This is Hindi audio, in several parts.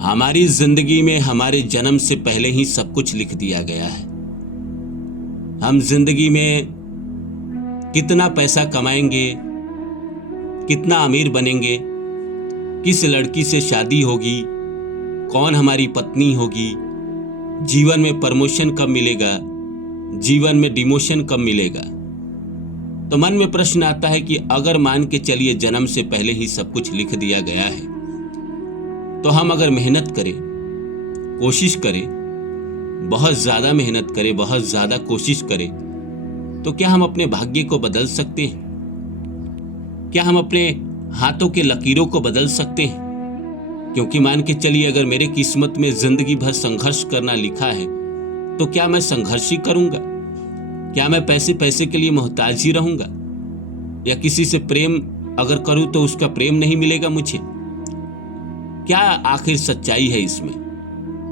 हमारी जिंदगी में हमारे जन्म से पहले ही सब कुछ लिख दिया गया है। हम जिंदगी में कितना पैसा कमाएंगे, कितना अमीर बनेंगे, किस लड़की से शादी होगी, कौन हमारी पत्नी होगी, जीवन में प्रमोशन कब मिलेगा, जीवन में डिमोशन कब मिलेगा। तो मन में प्रश्न आता है कि अगर मान के चलिए जन्म से पहले ही सब कुछ लिख दिया गया है, तो हम अगर मेहनत करें, कोशिश करें, बहुत ज़्यादा मेहनत करें, बहुत ज़्यादा कोशिश करें, तो क्या हम अपने भाग्य को बदल सकते हैं? क्या हम अपने हाथों के लकीरों को बदल सकते हैं? क्योंकि मान के चलिए अगर मेरे किस्मत में जिंदगी भर संघर्ष करना लिखा है, तो क्या मैं संघर्ष ही करूंगा? क्या मैं पैसे के लिए मोहताज ही रहूंगा? या किसी से प्रेम अगर करूं तो उसका प्रेम नहीं मिलेगा मुझे? क्या आखिर सच्चाई है इसमें?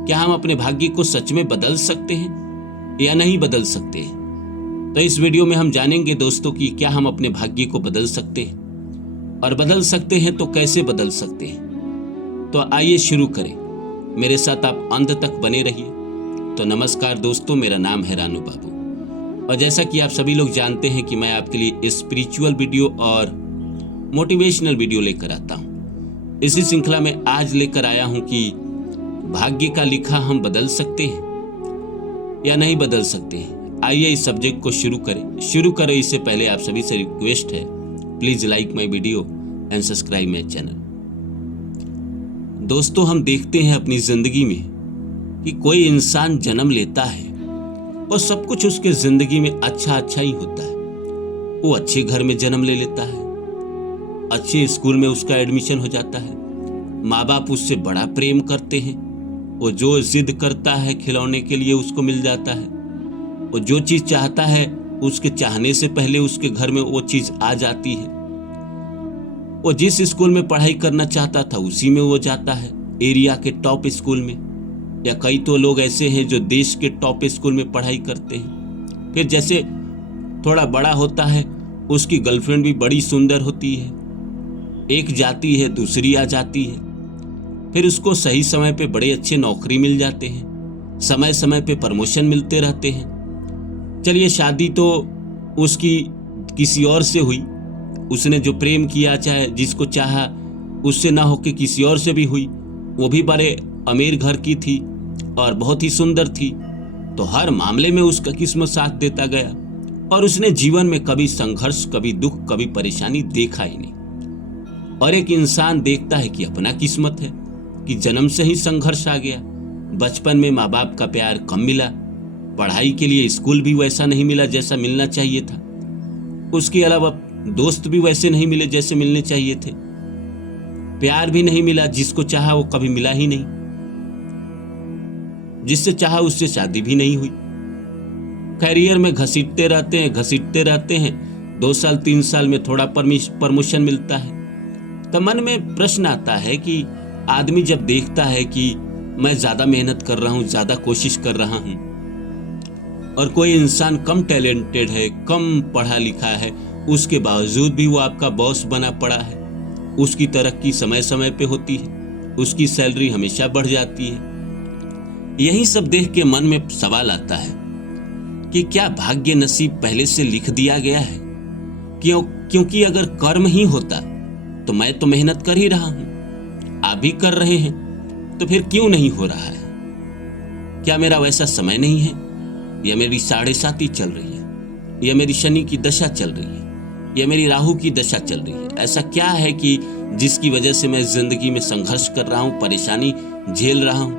क्या हम अपने भाग्य को सच में बदल सकते हैं या नहीं बदल सकते हैं? तो इस वीडियो में हम जानेंगे दोस्तों कि क्या हम अपने भाग्य को बदल सकते हैं, और बदल सकते हैं तो कैसे बदल सकते हैं। तो आइए शुरू करें, मेरे साथ आप अंत तक बने रहिए। तो नमस्कार दोस्तों, मेरा नाम है रानू बाबू, और जैसा कि आप सभी लोग जानते हैं कि मैं आपके लिए स्पिरिचुअल वीडियो और मोटिवेशनल वीडियो लेकर आता हूं। इसी श्रृंखला में आज लेकर आया हूं कि भाग्य का लिखा हम बदल सकते हैं या नहीं बदल सकते हैं। आइए इस सब्जेक्ट को शुरू करें। इससे पहले आप सभी से रिक्वेस्ट है, please like my video and subscribe my channel. दोस्तों, हम देखते हैं अपनी जिंदगी में कि कोई इंसान जन्म लेता है और सब कुछ उसके जिंदगी में अच्छा ही होता है। वो अच्छे घर में जन्म ले लेता है, अच्छे स्कूल में उसका एडमिशन हो जाता है, माँ बाप उससे बड़ा प्रेम करते हैं, वो जो जिद करता है खिलौने के लिए उसको मिल जाता है, वो जो चीज चाहता है उसके चाहने से पहले उसके घर में वो चीज आ जाती है। वो जिस स्कूल में पढ़ाई करना चाहता था उसी में वो जाता है, एरिया के टॉप स्कूल में, या कई तो लोग ऐसे हैं जो देश के टॉप स्कूल में पढ़ाई करते हैं। फिर जैसे थोड़ा बड़ा होता है, उसकी गर्लफ्रेंड भी बड़ी सुंदर होती है, एक जाती है दूसरी आ जाती है। फिर उसको सही समय पे बड़े अच्छे नौकरी मिल जाते हैं, समय समय पे प्रमोशन मिलते रहते हैं। चलिए शादी तो उसकी किसी और से हुई, उसने जो प्रेम किया, चाहे जिसको चाहा, उससे ना होके किसी और से भी हुई, वो भी बड़े अमीर घर की थी और बहुत ही सुंदर थी। तो हर मामले में उसका किस्मत साथ देता गया और उसने जीवन में कभी संघर्ष, कभी दुख, कभी परेशानी देखा ही नहीं। और एक इंसान देखता है कि अपना किस्मत है कि जन्म से ही संघर्ष आ गया, बचपन में माँ बाप का प्यार कम मिला, पढ़ाई के लिए स्कूल भी वैसा नहीं मिला जैसा मिलना चाहिए था, उसके अलावा दोस्त भी वैसे नहीं मिले जैसे मिलने चाहिए थे, प्यार भी नहीं मिला, जिसको चाहा वो कभी मिला ही नहीं, जिससे चाहा उससे शादी भी नहीं हुई। करियर में घसीटते रहते हैं, 2 साल 3 साल में थोड़ा प्रमोशन मिलता है। तो मन में प्रश्न आता है कि आदमी जब देखता है कि मैं ज्यादा मेहनत कर रहा हूं, ज्यादा कोशिश कर रहा हूं, और कोई इंसान कम टैलेंटेड है, कम पढ़ा लिखा है, उसके बावजूद भी वो आपका बॉस बना पड़ा है, उसकी तरक्की समय समय पे होती है, उसकी सैलरी हमेशा बढ़ जाती है। यही सब देख के मन में सवाल आता है कि क्या भाग्य नसीब पहले से लिख दिया गया है? क्योंकि अगर कर्म ही होता तो मैं तो मेहनत कर ही रहा हूं, आप भी कर रहे हैं, तो फिर क्यों नहीं हो रहा है? क्या मेरा वैसा समय नहीं है, या मेरी 7.5 चल रही है, या मेरी शनि की दशा चल रही है, या मेरी राहु की दशा चल रही है? ऐसा क्या है कि जिसकी वजह से मैं जिंदगी में संघर्ष कर रहा हूं, परेशानी झेल रहा हूं,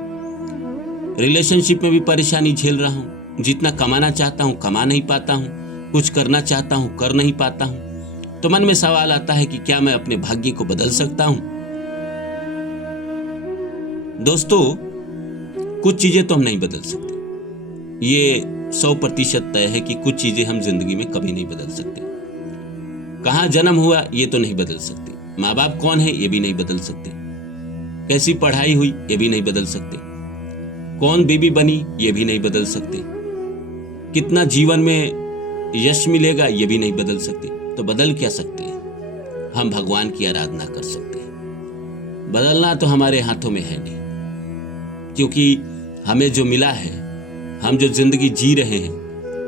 रिलेशनशिप में भी परेशानी झेल रहा हूं, जितना कमाना चाहता हूं कमा नहीं पाता हूं, कुछ करना चाहता हूं कर नहीं पाता हूं। तो मन में सवाल आता है कि क्या मैं अपने भाग्य को बदल सकता हूं? दोस्तों, कुछ चीजें तो हम नहीं बदल सकते, ये 100% तय है कि कुछ चीजें हम जिंदगी में कभी नहीं बदल सकते। कहाँ जन्म हुआ ये तो नहीं बदल सकते, माँ बाप कौन है ये भी नहीं बदल सकते, कैसी पढ़ाई हुई ये भी नहीं बदल सकते, कौन बीवी बनी ये भी नहीं बदल सकते, कितना जीवन में यश मिलेगा ये भी नहीं बदल सकते। तो बदल क्या सकते हैं? हम भगवान की आराधना कर सकते हैं। बदलना तो हमारे हाथों में है नहीं, क्योंकि हमें जो मिला है, हम जो जिंदगी जी रहे हैं,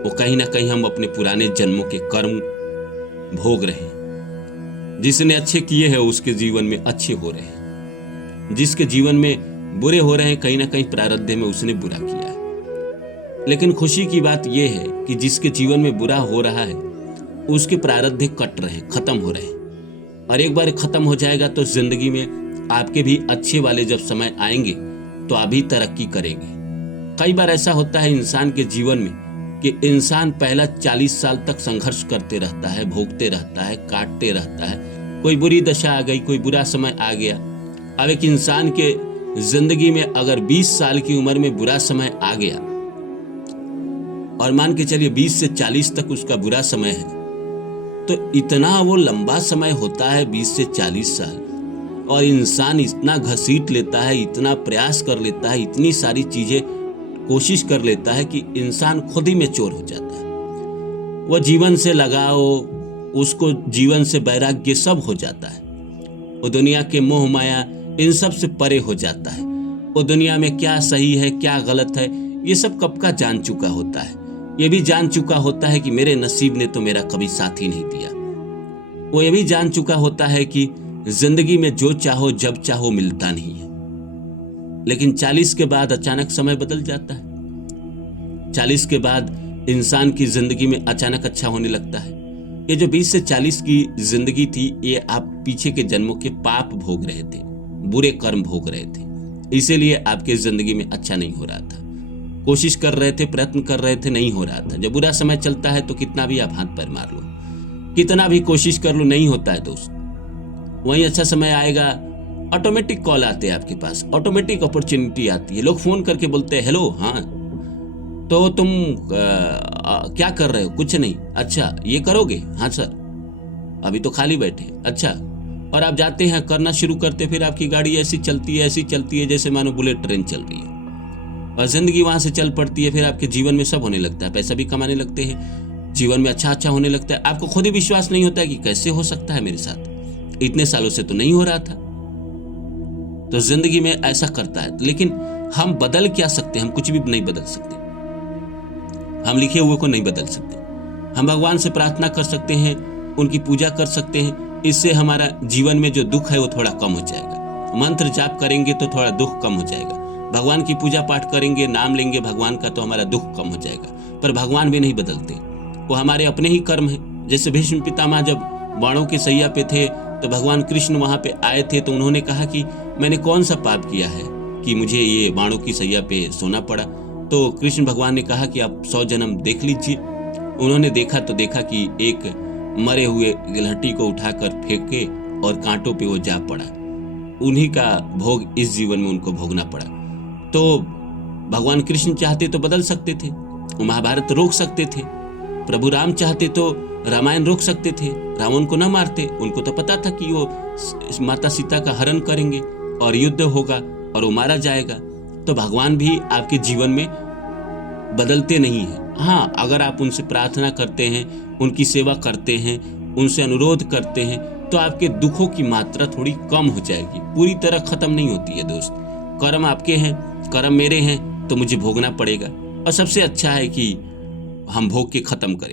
वो कहीं ना कहीं हम अपने पुराने जन्मों के कर्म भोग रहे हैं। जिसने अच्छे किए हैं उसके जीवन में अच्छे हो रहे हैं, जिसके जीवन में बुरे हो रहे हैं कहीं ना कहीं प्रारब्ध में उसने बुरा किया है। लेकिन खुशी की बात यह है कि जिसके जीवन में बुरा हो रहा है उसके प्रारब्ध कट रहे हैं, खत्म हो रहे हैं। और एक बार खत्म हो जाएगा तो जिंदगी में आपके भी अच्छे वाले जब समय आएंगे तो आप भी तरक्की करेंगे। कई बार ऐसा होता है इंसान के जीवन में कि इंसान पहला 40 साल तक संघर्ष करते रहता है, भोगते रहता है, काटते रहता है। कोई बुरी दशा आ गई, कोई बुरा समय आ गया। अब एक इंसान के जिंदगी में अगर 20 साल की उम्र में बुरा समय आ गया और मान के चलिए 20 से 40 तक उसका बुरा समय है, तो इतना वो लंबा समय होता है 20 से 40 साल, और इंसान इतना घसीट लेता है, इतना प्रयास कर लेता है, इतनी सारी चीजें कोशिश कर लेता है कि इंसान खुद ही में चोर हो जाता है। वो जीवन से लगाव, उसको जीवन से वैराग्य सब हो जाता है। वो दुनिया के मोह माया इन सब से परे हो जाता है। वो दुनिया में क्या सही है क्या गलत है ये सब कब का जान चुका होता है। ये भी जान चुका होता है कि मेरे नसीब ने तो मेरा कभी साथ ही नहीं दिया। वो ये भी जान चुका होता है कि जिंदगी में जो चाहो जब चाहो मिलता नहीं है। लेकिन 40 के बाद अचानक समय बदल जाता है। 40 के बाद इंसान की जिंदगी में अचानक अच्छा होने लगता है। ये जो 20 से 40 की जिंदगी थी, ये आप पीछे के जन्मों के पाप भोग रहे थे, बुरे कर्म भोग रहे थे, इसीलिए आपके जिंदगी में अच्छा नहीं हो रहा था। कोशिश कर रहे थे, प्रयत्न कर रहे थे, नहीं हो रहा था। जब बुरा समय चलता है तो कितना भी आप हाथ पैर मार लो, कितना भी कोशिश कर लो, नहीं होता है दोस्त। वहीं अच्छा समय आएगा, ऑटोमेटिक कॉल आते हैं आपके पास, ऑटोमेटिक अपॉर्चुनिटी आती है। लोग फोन करके बोलते हैं हेलो, हाँ तो तुम क्या कर रहे हो? कुछ नहीं। अच्छा ये करोगे? हाँ सर अभी तो खाली बैठे। अच्छा, और आप जाते हैं, करना शुरू करते, फिर आपकी गाड़ी ऐसी चलती है जैसे मानो बुलेट ट्रेन चल रही है, और जिंदगी वहां से चल पड़ती है। फिर आपके जीवन में सब होने लगता है, पैसा भी कमाने लगते हैं, जीवन में अच्छा होने लगता है। आपको खुद ही विश्वास नहीं होता है कि कैसे हो सकता है मेरे साथ, इतने सालों से तो नहीं हो रहा था। तो जिंदगी में ऐसा करता है। लेकिन हम बदल क्या सकते हैं? हम कुछ भी नहीं बदल सकते। हम लिखे हुए को नहीं बदल सकते। हम भगवान से प्रार्थना कर सकते हैं, उनकी पूजा कर सकते हैं, इससे हमारा जीवन में जो दुख है वो थोड़ा कम हो जाएगा। मंत्र जाप करेंगे तो थोड़ा दुख कम हो जाएगा। भगवान की पूजा पाठ करेंगे, नाम लेंगे भगवान का, तो हमारा दुख कम हो जाएगा। पर भगवान भी नहीं बदलते, वो हमारे अपने ही कर्म है। जैसे भीष्म पितामह जब बाणों की सैया पे थे तो भगवान कृष्ण वहां पे आए थे, तो उन्होंने कहा कि मैंने कौन सा पाप किया है कि मुझे ये बाणों की सैया पे सोना पड़ा। तो कृष्ण भगवान ने कहा कि आप 100 जन्म देख लीजिए। उन्होंने देखा तो देखा कि एक मरे हुए गिलहटी को उठाकर फेंके और कांटों पे वो जा पड़ा। उन्हीं का भोग इस जीवन में उनको भोगना पड़ा। तो भगवान कृष्ण चाहते तो बदल सकते थे, वो महाभारत रोक सकते थे। प्रभु राम चाहते तो रामायण रोक सकते थे, रावण को न मारते। उनको तो पता था कि वो माता सीता का हरण करेंगे और युद्ध होगा और वो मारा जाएगा। तो भगवान भी आपके जीवन में बदलते नहीं हैं। हाँ, अगर आप उनसे प्रार्थना करते हैं, उनकी सेवा करते हैं, उनसे अनुरोध करते हैं, तो आपके दुखों की मात्रा थोड़ी कम हो जाएगी, पूरी तरह खत्म नहीं होती है दोस्त। कर्म आपके हैं, कर्म मेरे हैं, तो मुझे भोगना पड़ेगा। और सबसे अच्छा है कि हम भोग के खत्म करें।